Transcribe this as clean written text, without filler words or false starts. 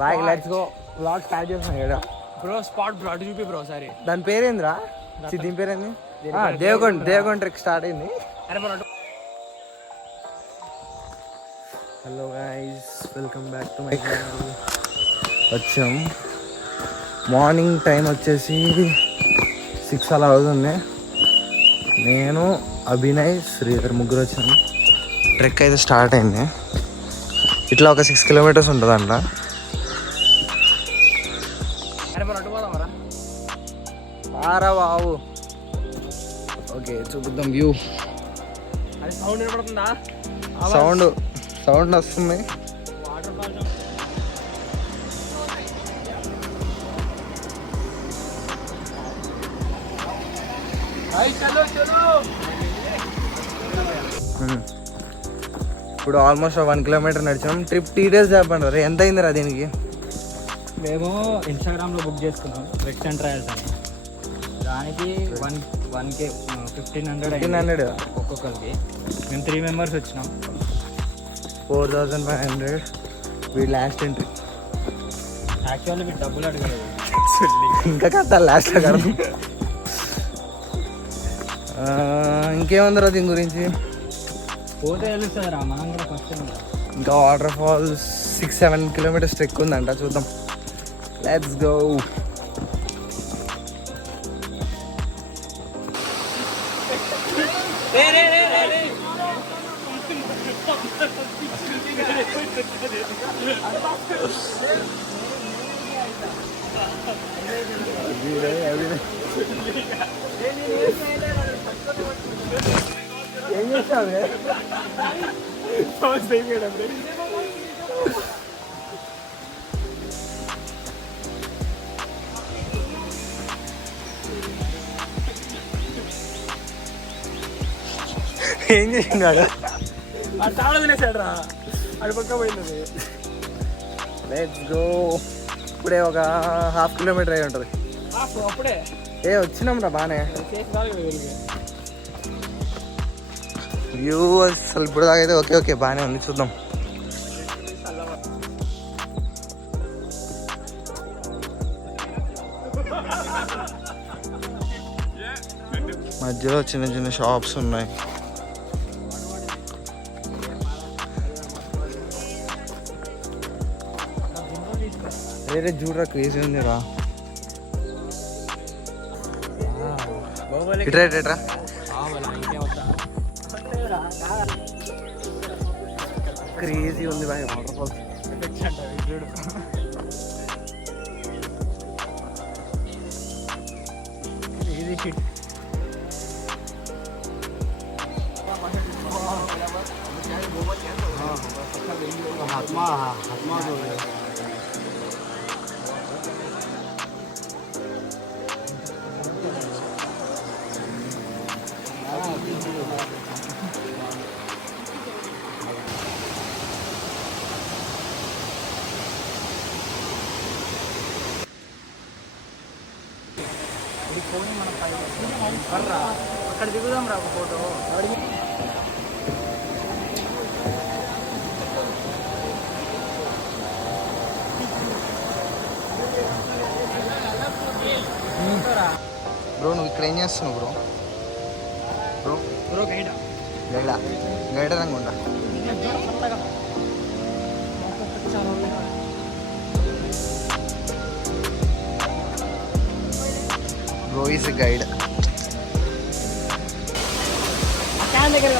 Bye let's go vlog start చేస్తున్నాం కదా bro spot bro అటు చూపి బ్రో సరే దాని పేరేంద్రా దీని పేరేంది దేవకొండ ట్రెక్ స్టార్ట్ అయింది. Hello guys welcome back to my channel. వచ్చాం మార్నింగ్ టైం వచ్చేసి 6 అలా అవుతుంది. నేను అభినయ్ శ్రీధర్ ముగ్గురు వచ్చాను. ట్రెక్ అయితే స్టార్ట్ అయింది. ఇట్లా ఒక 6 కిలోమీటర్స్ ఉంటుందంట. ఆరా బాబు ఓకే చూపిద్దాం వ్యూ. సౌండ్ వినపడుతుందా? సౌండ్ వస్తుంది. వాటర్ ఫాల్ ఇప్పుడు ఆల్మోస్ట్ 1 కిలోమీటర్ నడిచాం. ట్రిప్ డీటెయిల్స్ చెప్పండి రే, ఎంత అయిందిరా దీనికి? మేము ఇన్స్టాగ్రామ్లో బుక్ చేసుకున్నాం ట్రెక్స్ అండ్ ట్రయల్స్ అని. దానికి 1K 1500 ఒక్కొక్కరికి. మేము 3 మెంబర్స్ వచ్చినాం. 4500 వీ లాస్ట్ ఎంట్రీ. యాక్చువల్లీ మీరు డబ్బులు అడగలేదు, ఇంకా కట్టాలి లాస్ట్ కడతాం. ఇంకేముందిరా దీని గురించి? పోతే తెలుస్తుందిరా, మనం కూడా ఫస్ట్ టైం. ఇంకా వాటర్ ఫాల్స్ 6-7 కిలోమీటర్స్ ట్రెక్ ఉందంట, చూద్దాం. Let's go. ఏం చేస్తావు? ఏం చేసినాడు? చాలా తినేసాడు రా, అది పక్క పోయింది. Let's go. ఇప్పుడే ఒక 1/2 కిలోమీటర్ అయి ఉంటుంది. అప్పుడే వచ్చినాం రా బాగానే. వ్యూ అసలు ఇప్పుడు దాకా అయితే ఓకే బాగానే ఉంది, చూద్దాం. మధ్యలో చిన్న చిన్న షాప్స్ ఉన్నాయి. వేరే చూడరా, క్రేజీ ఉంది రా. ఇట్రా క్రేజీ ఉంది boy waterfalls. Crazy shit. అక్కడ దిగుదాం రా ఒక ఫోటో. బ్రో నువ్వు ఇక్కడ ఏం చేస్తున్నావు బ్రో? బ్రో గైడ రంగుండా. Bro is a guide. దగ్గర